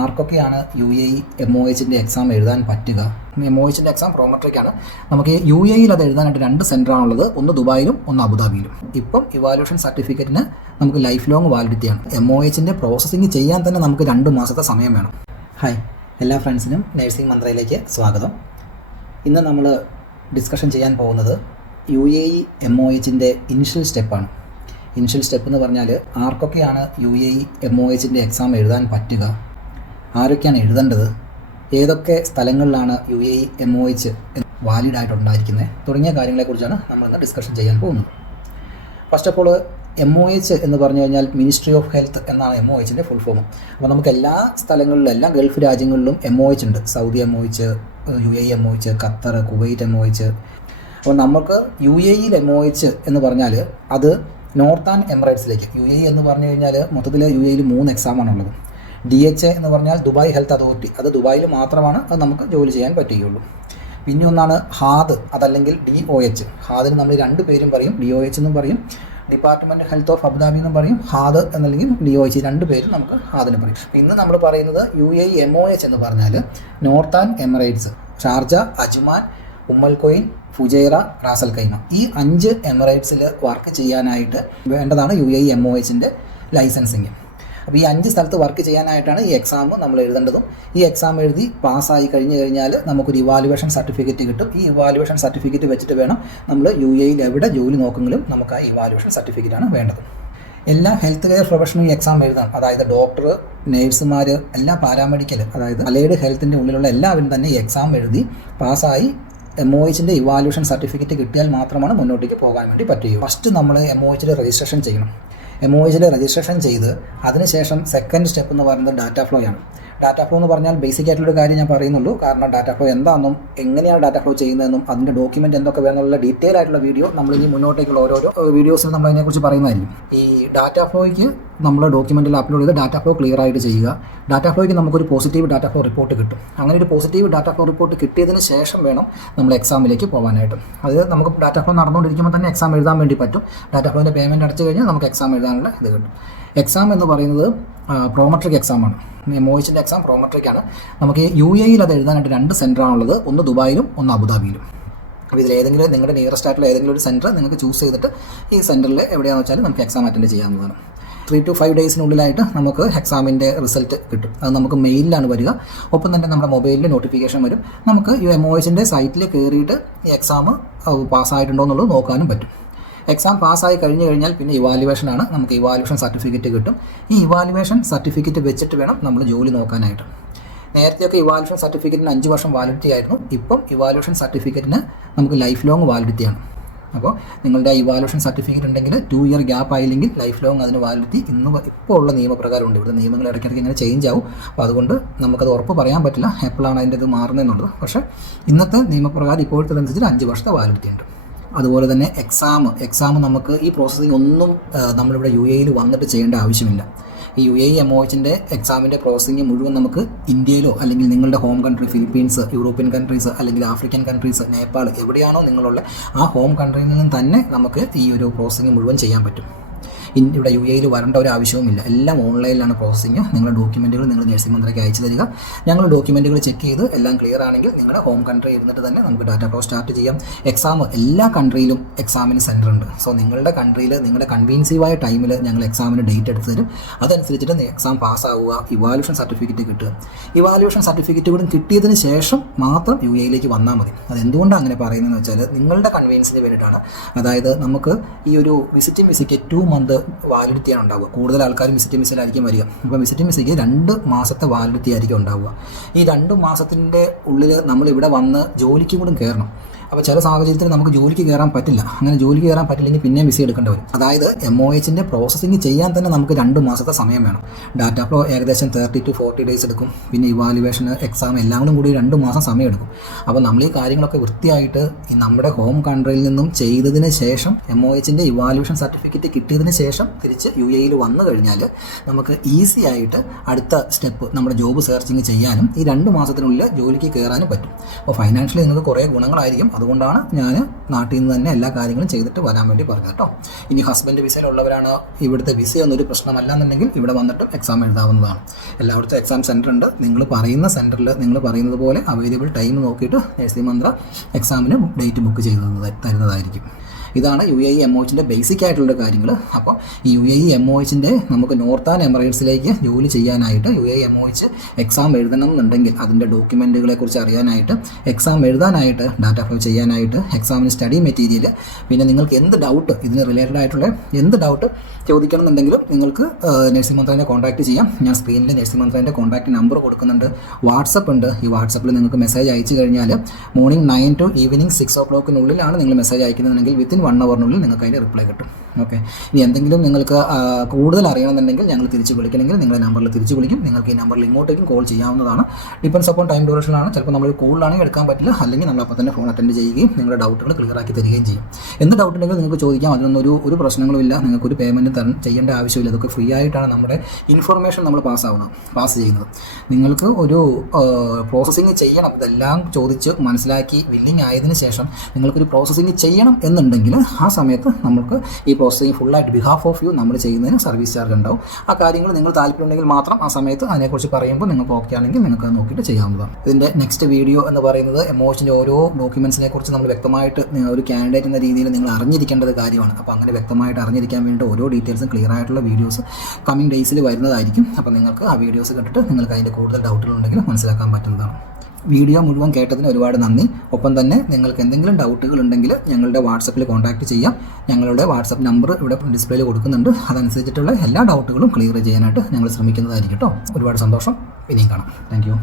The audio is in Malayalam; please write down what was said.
ആർക്കൊക്കെയാണ് UAE-MOH എക്സാം എഴുതാൻ പറ്റുക? MOH എക്സാം പ്രോമെട്രിക്കാണ്. നമുക്ക് UAE അത് എഴുതാനായിട്ട് 2 സെൻറ്ററാണുള്ളത്, ഒന്ന് ദുബായിലും ഒന്ന് അബുദാബിയിലും. ഇപ്പം ഇവാലുവേഷൻ സർട്ടിഫിക്കറ്റിന് നമുക്ക് ലൈഫ് ലോങ് വാലിഡിറ്റിയാണ്. MOH പ്രോസസ്സിങ് ചെയ്യാൻ തന്നെ നമുക്ക് 2 മാസത്തെ സമയം വേണം. ഹായ്, എല്ലാ ഫ്രണ്ട്സിനും നഴ്സിംഗ് മന്ത്രയിലേക്ക് സ്വാഗതം. ഇന്ന് നമ്മൾ ഡിസ്കഷൻ ചെയ്യാൻ പോകുന്നത് UAE-MOH ഇനിഷ്യൽ സ്റ്റെപ്പാണ്. ഇനിഷ്യൽ സ്റ്റെപ്പ് എന്ന് പറഞ്ഞാൽ ആർക്കൊക്കെയാണ് UAE-MOH എക്സാം എഴുതാൻ പറ്റുക, ആരൊക്കെയാണ് എഴുതേണ്ടത്, ഏതൊക്കെ സ്ഥലങ്ങളിലാണ് UAE-MOH വാലിഡായിട്ടുണ്ടായിരിക്കുന്നത് തുടങ്ങിയ കാര്യങ്ങളെക്കുറിച്ചാണ് നമ്മളിന്ന് ഡിസ്കഷൻ ചെയ്യാൻ പോകുന്നത്. ഫസ്റ്റ് ഓഫ് ഓൾ, MOH എന്ന് പറഞ്ഞു കഴിഞ്ഞാൽ മിനിസ്ട്രി ഓഫ് ഹെൽത്ത് എന്നാണ് MOH ഫുൾ ഫോം. അപ്പോൾ നമുക്ക് എല്ലാ സ്ഥലങ്ങളിലും, എല്ലാ ഗൾഫ് രാജ്യങ്ങളിലും MOH ഉണ്ട്. Saudi MOH, UAE-MOH, Qatar, Kuwait MOH. അപ്പോൾ നമുക്ക് UAE MOH എന്ന് പറഞ്ഞാൽ അത് നോർത്ത് ആൻഡ് എമിറേറ്റ്സിലേക്ക്. UAE എന്ന് പറഞ്ഞു കഴിഞ്ഞാൽ മൊത്തത്തിൽ UAE 3 എക്സാമാണുള്ളത്. DHA എന്ന് പറഞ്ഞാൽ ദുബായ് ഹെൽത്ത് അതോറിറ്റി, അത് ദുബായിൽ മാത്രമാണ് അത് നമുക്ക് ജോലി ചെയ്യാൻ പറ്റുകയുള്ളൂ. പിന്നെ ഒന്നാണ് ഹാദ്, അതല്ലെങ്കിൽ DOH. ഹാദിന് നമ്മൾ 2 പേരും പറയും, DOH എന്നും പറയും, ഡിപ്പാർട്ട്മെൻറ്റ് ഹെൽത്ത് ഓഫ് അബുദാബി എന്നും പറയും. ഹാദ് എന്നല്ലെങ്കിൽ DOH, 2 പേരും നമുക്ക് ഹാദിന് പറയും. ഇന്ന് നമ്മൾ പറയുന്നത് UAE-MOH എന്ന് പറഞ്ഞാൽ north and Emirates, Sharjah, Ajman, Umm Al Quwain, Fujairah, Ras Al Khaimah, ഈ 5 എമിറേറ്റ്സിൽ വർക്ക് ചെയ്യാനായിട്ട് വേണ്ടതാണ് UAE-MOH ലൈസൻസിങ്. അപ്പോൾ ഈ 5 സ്ഥലത്ത് വർക്ക് ചെയ്യാനായിട്ടാണ് ഈ എക്സാം നമ്മൾ എഴുതേണ്ടതും. ഈ എക്സാം എഴുതി പാസ്സായി കഴിഞ്ഞാൽ നമുക്കൊരു ഇവാലുവേഷൻ സർട്ടിഫിക്കറ്റ് കിട്ടും. ഈ ഇവാലുവേഷൻ സർട്ടിഫിക്കറ്റ് വെച്ചിട്ട് വേണം നമ്മൾ UAE എവിടെ ജോലി നോക്കെങ്കിലും നമുക്ക് ആ ഇവാലുവേഷൻ സർട്ടിഫിക്കറ്റാണ് വേണ്ടത്. എല്ലാ ഹെൽത്ത് കെയർ പ്രൊഫഷണലും ഈ എക്സാം എഴുതാം. അതായത് ഡോക്ടർ, നേഴ്സുമാർ, എല്ലാ പാരാമെഡിക്കൽ, അതായത് അലൈഡ് ഹെൽത്തിൻ്റെ ഉള്ളിലുള്ള എല്ലാവരും തന്നെ ഈ എക്സാം എഴുതി പാസ്സായി MOH ഇവാലുവേഷൻ സർട്ടിഫിക്കറ്റ് കിട്ടിയാൽ മാത്രമാണ് മുന്നോട്ടേക്ക് പോകാൻ വേണ്ടി പറ്റുകയുള്ളൂ. ഫസ്റ്റ് നമ്മൾ MOH രജിസ്ട്രേഷൻ ചെയ്യണം. MOH രജിസ്ട്രേഷൻ ചെയ്ത് അതിനുശേഷം സെക്കൻഡ് സ്റ്റെപ്പ് എന്ന് പറയുന്നത് ഡാറ്റ ഫ്ലോ ആണ്. ഡാറ്റ ഫ്ലോ എന്ന് പറഞ്ഞാൽ ബേസിക് ആയിട്ടുള്ളൊരു കാര്യം ഞാൻ പറയുന്നുള്ളൂ. കാരണം ഡാറ്റ ഫ്ലോ എന്താണെന്നും എങ്ങനെയാണ് ഡാറ്റ ഫ്ലോ ചെയ്യുന്നതെന്നും അതിൻ്റെ ഡോക്യുമെൻറ്റ് എന്തൊക്കെ വേണമെന്നുള്ള ഡീറ്റെയിൽ ആയിട്ടുള്ള വീഡിയോ നമ്മളിനി മുന്നോട്ടേക്കുള്ള ഓരോരോ വീഡിയോസിൽ നമ്മൾ അതിനെക്കുറിച്ച് പറയുന്നതായിരിക്കും. ഈ ഡാറ്റ ഫ്ലോയ്ക്ക് നമ്മൾ ഡോക്യുമെൻറ്റിൽ അപ്ലോഡ് ചെയ്ത് ഡാറ്റ ഫ്ലോ ക്ലിയർ ആയിട്ട് ചെയ്യുക. ഡാറ്റ ഫ്ലോയ്ക്ക് നമുക്കൊരു പോസിറ്റീവ് ഡാറ്റ ഫ്ലോ റിപ്പോർട്ട് കിട്ടും. അങ്ങനെ ഒരു പോസിറ്റീവ് ഡാറ്റ ഫ്ലോ റിപ്പോർട്ട് കിട്ടിയതിന് ശേഷം വേണം നമ്മൾ എക്സാമിലേക്ക് പോകാനായിട്ട്. അത് നമുക്ക് ഡാറ്റ ഫ്ലോ നടന്നുകൊണ്ടിരിക്കുമ്പോൾ തന്നെ എക്സാം എഴുതാൻ വേണ്ടി പറ്റും. ഡാറ്റ ഫ്ലോൻ്റെ പേയ്മെൻറ്റ് അടച്ചു കഴിഞ്ഞാൽ നമുക്ക് എക്സാം എഴുതാനുള്ള ഇത് കിട്ടും. എക്സാം എന്ന് പറയുന്നത് പ്രോമെട്രിക് എക്സാമാണ്. MOH എക്സാം പ്രോമെട്രിക്കാണ്. നമുക്ക് UAE അത് എഴുതാനായിട്ട് 2 സെൻറ്ററാണുള്ളത്, ഒന്ന് ദുബായിലും ഒന്ന് അബുദാബിയിലും. അപ്പോൾ ഇതിലേതെങ്കിലും നിങ്ങളുടെ നിയറസ്റ്റ് ആയിട്ടുള്ള ഏതെങ്കിലും ഒരു സെൻറ്റർ നിങ്ങൾക്ക് ചൂസ് ചെയ്തിട്ട് ഈ സെൻറ്ററിൽ എവിടെയാണെന്ന് വെച്ചാൽ നമുക്ക് എക്സാം അറ്റൻഡ് ചെയ്യാവുന്നതാണ്. 3 to 5 ഡേയ്സിനുള്ളിലായിട്ട് നമുക്ക് എക്സാമിൻ്റെ റിസൾട്ട് കിട്ടും. അത് നമുക്ക് മെയിലിലാണ് വരിക. ഒപ്പം തന്നെ നമ്മുടെ മൊബൈലിൽ നോട്ടിഫിക്കേഷൻ വരും. നമുക്ക് ഈ MOH സൈറ്റിൽ കയറിയിട്ട് ഈ എക്സാം പാസ്സായിട്ടുണ്ടോ എന്നുള്ളത് നോക്കാനും പറ്റും. എക്സാം പാസ്സായി കഴിഞ്ഞാൽ പിന്നെ ഇവാലുവേഷനാണ്. നമുക്ക് ഇവാലുവേഷൻ സർട്ടിഫിക്കറ്റ് കിട്ടും. ഈ ഇവാലുവേഷൻ സർട്ടിഫിക്കറ്റ് വെച്ചിട്ട് വേണം നമ്മൾ ജോലി നോക്കാനായിട്ട്. നേരത്തെയൊക്കെ ഇവാലുവേഷൻ സർട്ടിഫിക്കറ്റിന് 5 വർഷം വാലിഡിറ്റി ആയിരുന്നു. ഇപ്പം ഇവാലുവേഷൻ സർട്ടിഫിക്കറ്റിന് നമുക്ക് ലൈഫ് ലോങ് വാലിഡിറ്റിയാണ്. അപ്പോൾ നിങ്ങളുടെ ഇവാലുവേഷൻ സർട്ടിഫിക്കറ്റ് ഉണ്ടെങ്കിൽ 2 ഇയർ ഗ്യാപ്പ് ആയില്ലെങ്കിൽ ലൈഫ് ലോങ് അതിന് വാലിഡിറ്റി ഇപ്പോൾ ഉള്ള നിയമപ്രകാരം ഉണ്ട്. ഇവിടെ നിയമങ്ങൾ ഇടയ്ക്കിടയ്ക്ക് ഇങ്ങനെ ചേഞ്ച് ആവും. അപ്പോൾ അതുകൊണ്ട് നമുക്കത് ഉറപ്പ് പറയാൻ പറ്റില്ല എപ്പോഴാണ് അതിൻ്റെ ഇത് മാറുന്നതെന്നുള്ളത്. പക്ഷേ ഇന്നത്തെ നിയമപ്രകാരം ഇപ്പോഴത്തെ അനുസരിച്ച് 5 വർഷത്തെ വാലിഡിറ്റി ഉണ്ട്. അതുപോലെ തന്നെ എക്സാം നമുക്ക് ഈ പ്രോസസ്സിംഗ് ഒന്നും നമ്മളിവിടെ UAE വന്നിട്ട് ചെയ്യേണ്ട ആവശ്യമില്ല. ഈ UAE-MOH എക്സാമിൻ്റെ പ്രോസസ്സിംഗ് മുഴുവൻ നമുക്ക് ഇന്ത്യയിലോ അല്ലെങ്കിൽ നിങ്ങളുടെ home country Philippines, European countries അല്ലെങ്കിൽ ആഫ്രിക്കൻ കൺട്രീസ്, നേപ്പാൾ, എവിടെയാണോ നിങ്ങളുള്ള ആ ഹോം കൺട്രിയിൽ നിന്നും തന്നെ നമുക്ക് ഈ ഒരു പ്രോസസ്സിംഗ് മുഴുവൻ ചെയ്യാൻ പറ്റും. ഇവിടെ UAE വരേണ്ട ഒരു ആവശ്യവുമില്ല. എല്ലാം ഓൺലൈനിലാണ് പ്രോസസ്സിങ്. നിങ്ങളുടെ ഡോക്യുമെൻറ്റുകൾ നിങ്ങൾ നഴ്സിംഗ് മന്ത്രിക്ക് അയച്ചു തരിക. ഞങ്ങൾ ഡോക്യുമെൻറ്റുകൾ ചെക്ക് ചെയ്ത് എല്ലാം ക്ലിയർ ആണെങ്കിൽ നിങ്ങളുടെ ഹോം കൺട്രി ഇരുന്നിട്ട് തന്നെ നമുക്ക് ഡാറ്റ ഫ്ലോ സ്റ്റാർട്ട് ചെയ്യാം. എക്സാം എല്ലാ കൺട്രിയിലും എക്സാമിന് സെൻറ്റർ ഉണ്ട്. സോ നിങ്ങളുടെ കൺട്രിയിൽ നിങ്ങളുടെ കൺവീൻസീവായ ടൈമിൽ ഞങ്ങൾ എക്സാമിന് ഡേറ്റ് എടുത്ത് തരും. അതനുസരിച്ചിട്ട് എക്സാം പാസ്സാവുക, ഇവാലുവേഷൻ സർട്ടിഫിക്കറ്റ് കിട്ടുക. ഇവാലുവേഷൻ സർട്ടിഫിക്കറ്റ് കൂടി കിട്ടിയതിന് ശേഷം മാത്രം UAE വന്നാൽ മതി. അതെന്തുകൊണ്ടാണ് അങ്ങനെ പറയുന്നതെന്ന് വെച്ചാൽ നിങ്ങളുടെ കൺവീൻസിന് വേണ്ടിയിട്ടാണ്. അതായത് നമുക്ക് ഈ ഒരു വിസിറ്റിംഗ് വിസയ്ക്ക് 2 മന്ത് വാലിഡിറ്റിയാണ് ഉണ്ടാവുക. കൂടുതൽ ആൾക്കാരും വിസിറ്റിംഗ് വിസയിലായിരിക്കും വരിക. അപ്പോൾ വിസിറ്റിംഗ് വിസയ്ക്ക് 2 മാസത്തെ വാലിഡിറ്റി ആയിരിക്കും ഉണ്ടാവുക. ഈ 2 മാസത്തിൻ്റെ ഉള്ളിൽ നമ്മളിവിടെ വന്ന് ജോലിക്കും കൂടി കയറണം. അപ്പോൾ ചില സാഹചര്യത്തിൽ നമുക്ക് ജോലിക്ക് കയറാൻ പറ്റില്ല. അങ്ങനെ ജോലിക്ക് കയറാൻ പറ്റില്ലെങ്കിൽ പിന്നെയും വിസ എടുക്കേണ്ടി വരും. അതായത് MOH പ്രോസസ്സിംഗ് ചെയ്യാൻ തന്നെ നമുക്ക് 2 മാസത്തെ സമയം വേണം. ഡാറ്റ ഫ്ലോ ഏകദേശം 30 to 40 ഡേയ്സ് എടുക്കും. പിന്നെ ഇവാലുവേഷൻ, എക്സാം എല്ലാം കൂടി 2 മാസം സമയം എടുക്കും. അപ്പോൾ നമ്മൾ ഈ കാര്യങ്ങളൊക്കെ വൃത്തിയായിട്ട് ഈ നമ്മുടെ ഹോം കൺട്രിയിൽ നിന്നും ചെയ്തതിന് ശേഷം MOH ഇവാലുവേഷൻ സർട്ടിഫിക്കറ്റ് കിട്ടിയതിന് ശേഷം തിരിച്ച് UAE വന്നു കഴിഞ്ഞാൽ നമുക്ക് ഈസി ആയിട്ട് അടുത്ത സ്റ്റെപ്പ് നമ്മുടെ ജോബ് സെർച്ചിങ് ചെയ്യാനും ഈ 2 മാസത്തിനുള്ളിൽ ജോലിക്ക് കയറാനും പറ്റും. അപ്പോൾ ഫൈനാൻഷ്യലി നിങ്ങൾക്ക് കുറേ ഗുണങ്ങളായിരിക്കും. അതുകൊണ്ടാണ് ഞാൻ നാട്ടിൽ നിന്ന് തന്നെ എല്ലാ കാര്യങ്ങളും ചെയ്തിട്ട് വരാൻ വേണ്ടി പറഞ്ഞത് കേട്ടോ. ഇനി ഹസ്ബൻഡ് വിസയിലുള്ളവരാണ് ഇവിടുത്തെ വിസയൊന്നൊരു പ്രശ്നമല്ല എന്നുണ്ടെങ്കിൽ ഇവിടെ വന്നിട്ട് എക്സാം എഴുതാവുന്നതാണ്. എല്ലായിടത്തും എക്സാം സെൻറ്റർ ഉണ്ട്. നിങ്ങൾ പറയുന്ന സെൻറ്ററിൽ നിങ്ങൾ പറയുന്നത് പോലെ അവൈലബിൾ ടൈം നോക്കിയിട്ട് നഴ്സിംഗ് മന്ത്ര എക്സാമിന് ഡേറ്റ് ബുക്ക് ചെയ്ത് തരുന്നതായിരിക്കും. ഇതാണ് UAE MOHൻ്റെ ബേസിക് ആയിട്ടുള്ള കാര്യങ്ങൾ. അപ്പോൾ ഈ UAE MOHൻ്റെ നമുക്ക് നോർത്താൻ എമിറേറ്റ്സിലേക്ക് ജോലി ചെയ്യാനായിട്ട് UAE MOH എക്സാം എഴുതണം എന്നുണ്ടെങ്കിൽ അതിൻ്റെ ഡോക്യുമെൻറ്റുകളെ കുറിച്ച് അറിയാനായിട്ട്, എക്സാം എഴുതാനായിട്ട്, ഡാറ്റ ഫ്ലോ ചെയ്യാനായിട്ട്, എക്സാമിന് സ്റ്റഡി മെറ്റീരിയൽ, പിന്നെ നിങ്ങൾക്ക് എന്ത് ഡൗട്ട് ഇതിന് റിലേറ്റഡ് ആയിട്ടുള്ള എന്ത് ഡൗട്ട് ചോദിക്കണം എന്നുണ്ടെങ്കിലും നിങ്ങൾക്ക് നഴ്സിംഗ് മന്ത്രേനെ കോൺടാക്റ്റ് ചെയ്യാം. ഞാൻ സ്ക്രീനിൽ നഴ്സിംഗ് മന്ത്രേൻ്റെ കോൺടാക്റ്റ് നമ്പർ കൊടുക്കുന്നുണ്ട്. വാട്സപ്പ് ഉണ്ട്. ഈ വാട്സപ്പിൽ നിങ്ങൾക്ക് മെസ്സേജ് അയച്ചു കഴിഞ്ഞാൽ മോർണിംഗ് 9 to ഈവനിങ് 6 o'clock നിങ്ങൾ മെസ്സേജ് അയക്കുന്നതെങ്കിൽ വിത്തിൻ 1 hour നിങ്ങൾക്ക് അതിൻ്റെ റിപ്ലൈ കിട്ടും. ഓക്കെ. ഇനി എന്തെങ്കിലും നിങ്ങൾക്ക് കൂടുതൽ അറിയണമെന്നുണ്ടെങ്കിൽ ഞങ്ങൾ തിരിച്ച് വിളിക്കണമെങ്കിൽ നിങ്ങളുടെ നമ്പറിൽ തിരിച്ച് വിളിക്കും. നിങ്ങൾക്ക് ഈ നമ്പറിൽ ഇങ്ങോട്ടേക്കും കോൾ ചെയ്യാവുന്നതാണ്. ഡിപ്പെൻസ് അപ്പോൾ ടൈം ഡ്യൂറേഷൻ ആണ്. ചിലപ്പോൾ നമ്മൾ കോളിലാണെങ്കിൽ എടുക്കാൻ പറ്റില്ല, അല്ലെങ്കിൽ നമ്മൾ അപ്പോൾ തന്നെ ഫോൺ അറ്റൻഡ് ചെയ്യുകയും നിങ്ങളുടെ ഡൗട്ടുകൾ ക്ലിയർ ആക്കി തരികയും ചെയ്യും. എന്ത് ഡൗട്ട് ഉണ്ടെങ്കിലും നിങ്ങൾക്ക് ചോദിക്കാം. അതിനൊന്നും ഒരു പ്രശ്നങ്ങളുമില്ല. നിങ്ങൾക്കൊരു പേയ്മെൻറ്റ് ചെയ്യേണ്ട ആവശ്യമില്ല. അതൊക്കെ ഫ്രീ ആയിട്ടാണ് നമ്മുടെ ഇൻഫർമേഷൻ നമ്മൾ പാസ് ചെയ്യുന്നത്. നിങ്ങൾക്ക് ഒരു പ്രോസസ്സിങ് ചെയ്യണം, ഇതെല്ലാം ചോദിച്ച് മനസ്സിലാക്കി വില്ലിങ് ആയതിനു ശേഷം നിങ്ങൾക്കൊരു പ്രോസസ്സിങ് ചെയ്യണം എന്നുണ്ടെങ്കിൽ ആ സമയത്ത് നമുക്ക് ഈ പ്രോസസ്സിങ് ഫുള്ളായിട്ട് ബിഹാഫ് ഓഫ് യു നമ്മൾ ചെയ്യുന്നതിന് സർവീസ് ചാർജ് ഉണ്ടാവും. ആ കാര്യങ്ങൾ നിങ്ങൾ താല്പര്യമുണ്ടെങ്കിൽ മാത്രം ആ സമയത്ത് അതിനെക്കുറിച്ച് പറയുമ്പോൾ നിങ്ങൾക്ക് ഓക്കെ ആണെങ്കിൽ നിങ്ങൾക്ക് അത് നോക്കിയിട്ട് ചെയ്യാവുന്നതാണ്. ഇതിൻ്റെ നെക്സ്റ്റ് വീഡിയോ എന്ന് പറയുന്നത് എമോഷൻ്റെ ഓരോ ഡോക്യുമെൻസിനെ കുറിച്ച് നമ്മൾ വ്യക്തമായിട്ട് ഒരു കാൻഡിഡേറ്റ് എന്ന രീതിയിൽ നിങ്ങൾ അറിഞ്ഞിരിക്കേണ്ടത് കാര്യമാണ്. അപ്പോൾ അങ്ങനെ വ്യക്തമായിട്ട് അറിഞ്ഞിരിക്കാൻ വേണ്ടി ഓരോ ഡീറ്റെയിൽസും ക്ലിയർ ആയിട്ടുള്ള വീഡിയോസ് കമ്മിങ് ഡേയ്സിൽ വരുന്നതായിരിക്കും. അപ്പോൾ നിങ്ങൾക്ക് ആ വീഡിയോസ് കണ്ടിട്ട് നിങ്ങൾക്ക് അതിൻ്റെ കൂടുതൽ ഡൗട്ടുകൾ ഉണ്ടെങ്കിൽ മനസ്സിലാക്കാൻ പറ്റുന്നതാണ്. വീഡിയോ മുഴുവൻ കേട്ടതിന് ഒരുപാട് നന്ദി. ഒപ്പം തന്നെ നിങ്ങൾക്ക് എന്തെങ്കിലും ഡൗട്ടുകൾ ഉണ്ടെങ്കിൽ ഞങ്ങളുടെ വാട്സപ്പിൽ കോൺടാക്റ്റ് ചെയ്യാം. ഞങ്ങളുടെ വാട്സപ്പ് നമ്പർ ഇവിടെ ഡിസ്പ്ലേയിൽ കൊടുക്കുന്നുണ്ട്. അതനുസരിച്ചിട്ടുള്ള എല്ലാ ഡൗട്ടുകളും ക്ലിയർ ചെയ്യാനായിട്ട് ഞങ്ങൾ ശ്രമിക്കുന്നതായിരിക്കും കേട്ടോ. ഒരുപാട് സന്തോഷം. ഇനിയും കാണാം. Thank you.